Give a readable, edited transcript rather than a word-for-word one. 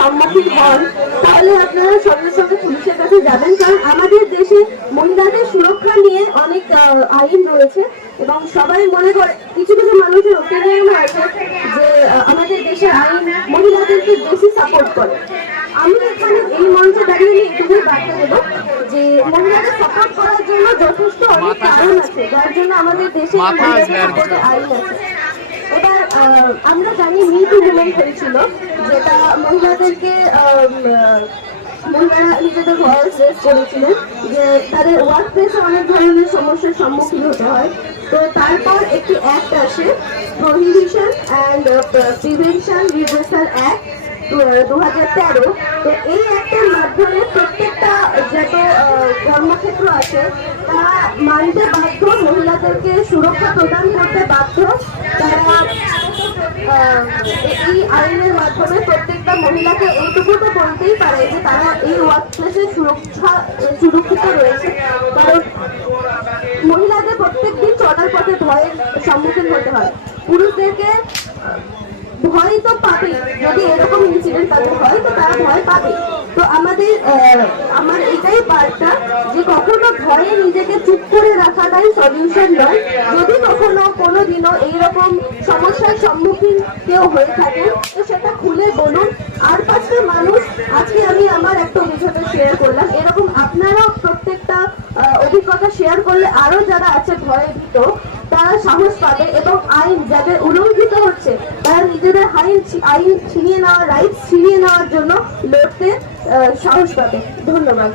সম্মুখীন হন তাহলে আপনারা সঙ্গে সঙ্গে পুলিশের কাছে যাবেন, কারণ আমাদের দেশে মহিলাদের সুরক্ষা নিয়ে অনেক আইন রয়েছে এবং সবাই মনে করে, কিছু কিছু মানুষের ওপিনিয়ন আছে যে আমাদের দেশের আইন মহিলাদেরকে বেশি সাপোর্ট করে। আমি এখানে এই মঞ্চে দাঁড়িয়ে এটুকুই বার্তা দেবো যে মহিলাদের সাপোর্ট করার জন্য যথেষ্ট অনেক কারণ আছে যার জন্য আমাদের দেশে আইন আছে। এবার আমরা জানি মিটু মুভমেন্ট হয়েছিল, যেটা মহিলাদেরকে মহিলারা নিজেদের ভয়েস রেজ করেছিলেন যে তাদের ওয়ার্ক প্লেসে অনেক ধরনের সমস্যার সম্মুখীন হতে হয়। তো তারপর একটি অ্যাক্ট আসে, prohibition and prevention reversal act 2013। তো এই অ্যাক্টের মাধ্যমে প্রত্যেকটা যত কর্মক্ষেত্র আছে তা মানতে বাধ্য, মহিলাদেরকে সুরক্ষা প্রদান করতে বাধ্য। তারা এই আইনের মাধ্যমে প্রত্যেকটা মহিলাকে এইটুকু তো বলতেই পারে যে তারা এই ওয়ার্ক প্লেসে সুরক্ষিত রয়েছে, কারণ মহিলাদের প্রত্যেকদিন চলার পথে ভয়ের সম্মুখীন হতে হয়। পুরুষদেরকে ভয় তো পাবে, যদি এরকম ইনসিডেন্ট তাদের হয় তো তারা ভয় পাবে। তো আমার এটাই বার্তা যে কখনো ভয়ে নিজেকে চুপ করে রাখাটাই সলিউশন নয়। যদি কখনো কোনোদিনও এইরকম সমস্যার সম্মুখীন কেউ হয়ে থাকে তো সেটা খুলে বলুন। আর 5টা মানুষ, আজকে আমি আমার একটা অভিজ্ঞতা শেয়ার করলাম, এরকম আপনারাও প্রত্যেকটা অভিজ্ঞতা শেয়ার করলে আরো যারা আছে ভয়ে ভীত তারা সাহস পাবে এবং আইন যাদের উল্লঙ্ঘিত হচ্ছে তারা নিজেদের আইন ছিনিয়ে নেওয়ার রাইটস ছিনিয়ে নেওয়ার জন্য লড়তে সাহস পাবে। ধন্যবাদ।